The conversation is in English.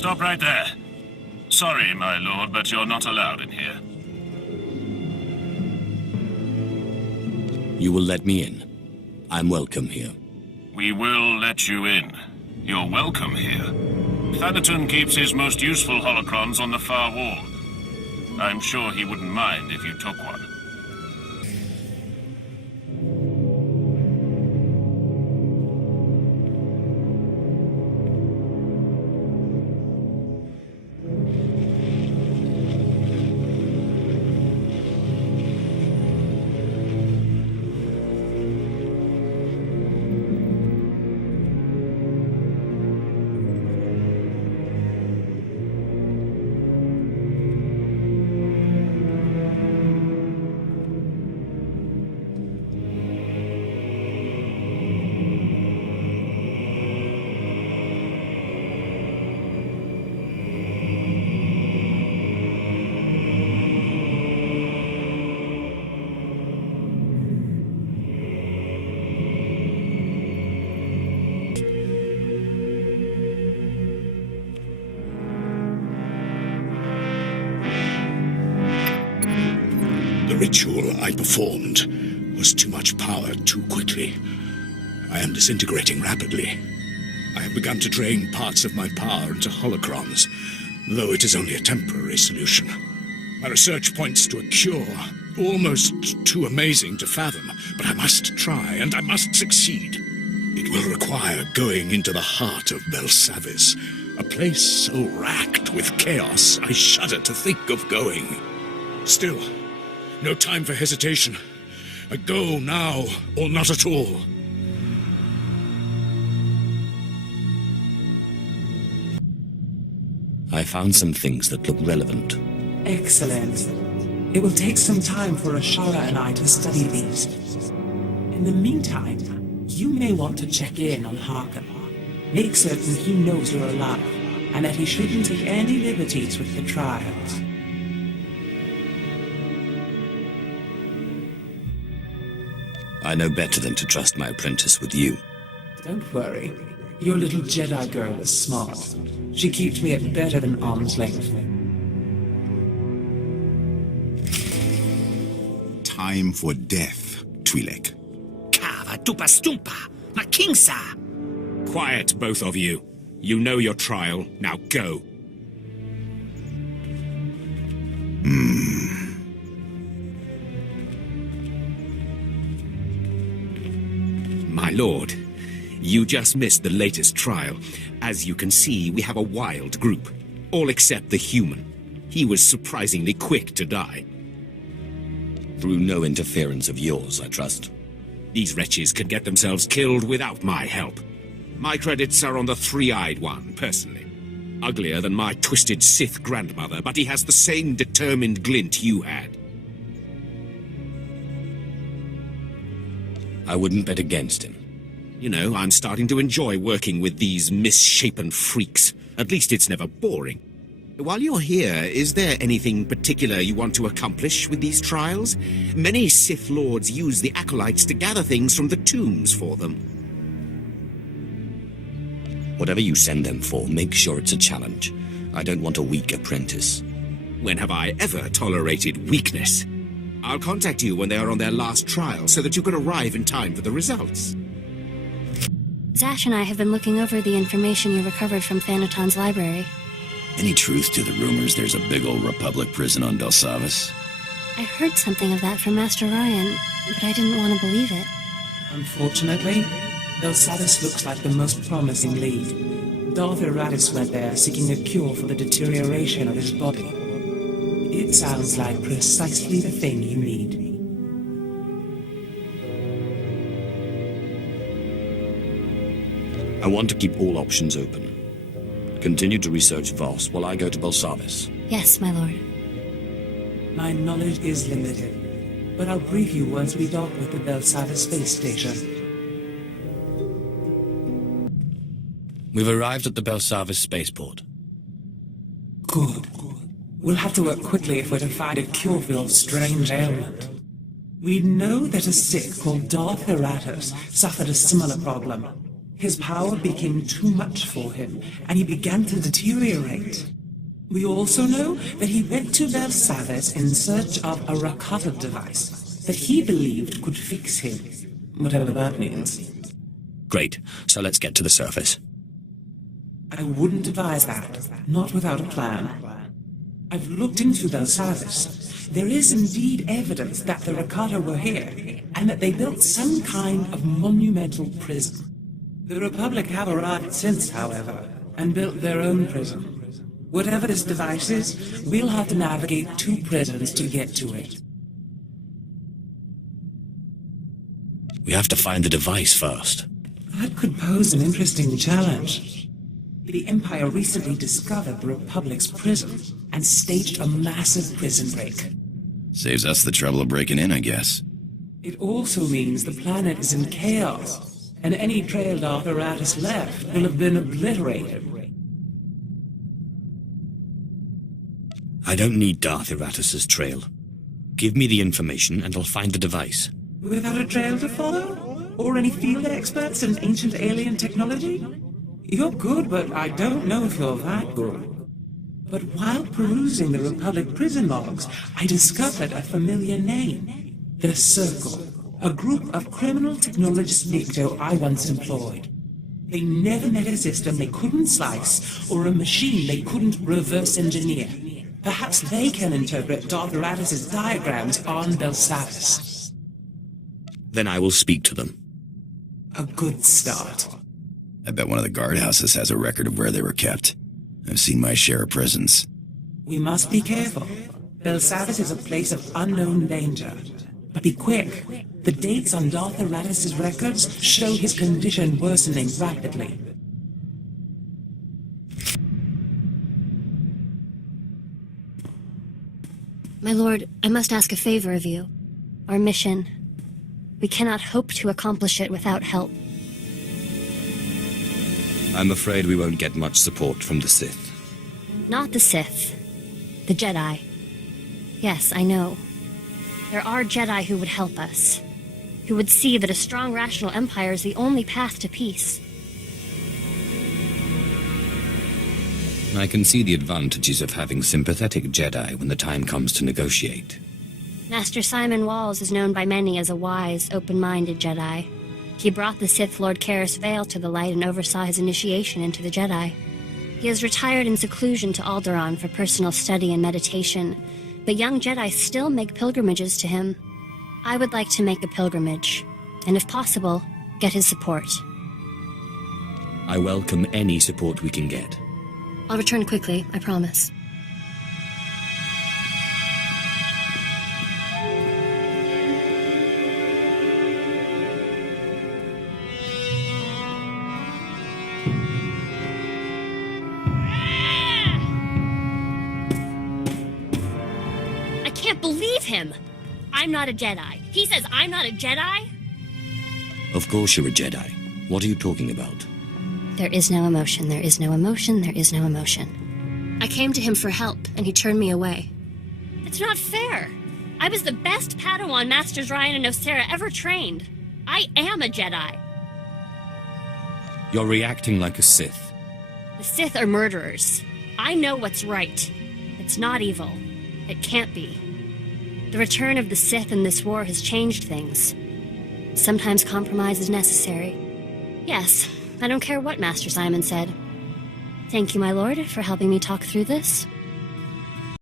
Stop right there. Sorry, my lord, but you're not allowed in here. You will let me in. I'm welcome here. We will let you in. You're welcome here. Thanaton keeps his most useful holocrons on the far wall. I'm sure he wouldn't mind if you took one. The ritual I performed was too much power too quickly. I am disintegrating rapidly. I have begun to drain parts of my power into holocrons, though it is only a temporary solution. My research points to a cure, almost too amazing to fathom, but I must try, and I must succeed. It will require going into the heart of Belsavis, a place so racked with chaos I shudder to think of going. Still, no time for hesitation. I go now, or not at all. I found some things that look relevant. Excellent. It will take some time for Ashara and I to study these. In the meantime, you may want to check in on Harkin. Make certain he knows you're alive, and that he shouldn't take any liberties with the trials. I know better than to trust my apprentice with you. Don't worry. Your little Jedi girl is smart. She keeps me at better than arm's length. Time for death, Twi'lek. Kava tupa stumpa, makingsa. Quiet, both of you. You know your trial. Now go. My lord, you just missed the latest trial. As you can see, we have a wild group. All except the human. He was surprisingly quick to die. Through no interference of yours, I trust. These wretches can get themselves killed without my help. My credits are on the three-eyed one, personally. Uglier than my twisted Sith grandmother, but he has the same determined glint you had. I wouldn't bet against him. You know, I'm starting to enjoy working with these misshapen freaks. At least it's never boring. While you're here, is there anything particular you want to accomplish with these trials? Many Sith Lords use the Acolytes to gather things from the tombs for them. Whatever you send them for, make sure it's a challenge. I don't want a weak apprentice. When have I ever tolerated weakness? I'll contact you when they are on their last trial so that you can arrive in time for the results. Zash and I have been looking over the information you recovered from Thanaton's library. Any truth to the rumors there's a big old Republic prison on Belsavis? I heard something of that from Master Ryan, but I didn't want to believe it. Unfortunately, Belsavis looks like the most promising lead. Darth Eratis went there seeking a cure for the deterioration of his body. It sounds like precisely the thing you need. I want to keep all options open. Continue to research Voss while I go to Belsavis. Yes, my lord. My knowledge is limited, but I'll brief you once we dock with the Belsavis space station. We've arrived at the Belsavis spaceport. Good. We'll have to work quickly if we're to find a cure for your strange ailment. We know that a Sith called Darth Eratis suffered a similar problem. His power became too much for him, and he began to deteriorate. We also know that he went to Belsavis in search of a Rakata device that he believed could fix him, whatever that means. Great, so let's get to the surface. I wouldn't advise that, not without a plan. I've looked into Belsavis. There is indeed evidence that the Rakata were here, and that they built some kind of monumental prison. The Republic have arrived since, however, and built their own prison. Whatever this device is, we'll have to navigate 2 prisons to get to it. We have to find the device first. That could pose an interesting challenge. The Empire recently discovered the Republic's prison and staged a massive prison break. Saves us the trouble of breaking in, I guess. It also means the planet is in chaos, and any trail Darth Aratus left will have been obliterated. I don't need Darth Aratus' trail. Give me the information and I'll find the device. Without a trail to follow? Or any field experts in ancient alien technology? You're good, but I don't know if you're that good. But while perusing the Republic prison logs, I discovered a familiar name. The Circle, a group of criminal technologist Nikto I once employed. They never met a system they couldn't slice, or a machine they couldn't reverse engineer. Perhaps they can interpret Darth Aratus' diagrams on Belsavis. Then I will speak to them. A good start. I bet one of the guardhouses has a record of where they were kept. I've seen my share of prisons. We must be careful. Belsavis is a place of unknown danger. But be quick. The dates on Darth Aratus' records show his condition worsening rapidly. My lord, I must ask a favor of you. Our mission. We cannot hope to accomplish it without help. I'm afraid we won't get much support from the Sith. Not the Sith. The Jedi. Yes, I know. There are Jedi who would help us. Who would see that a strong, rational empire is the only path to peace. I can see the advantages of having sympathetic Jedi when the time comes to negotiate. Master Simon Walls is known by many as a wise, open-minded Jedi. He brought the Sith Lord Karis Vale to the light and oversaw his initiation into the Jedi. He has retired in seclusion to Alderaan for personal study and meditation, but young Jedi still make pilgrimages to him. I would like to make a pilgrimage, and if possible, get his support. I welcome any support we can get. I'll return quickly, I promise. I can't believe him! I'm not a Jedi. He says I'm not a Jedi? Of course you're a Jedi. What are you talking about? There is no emotion, there is no emotion, there is no emotion. I came to him for help, and he turned me away. It's not fair. I was the best Padawan Masters Ryan and Nosera ever trained. I am a Jedi. You're reacting like a Sith. The Sith are murderers. I know what's right. It's not evil. It can't be. The return of the Sith in this war has changed things. Sometimes compromise is necessary. Yes, I don't care what Master Simon said. Thank you, my lord, for helping me talk through this.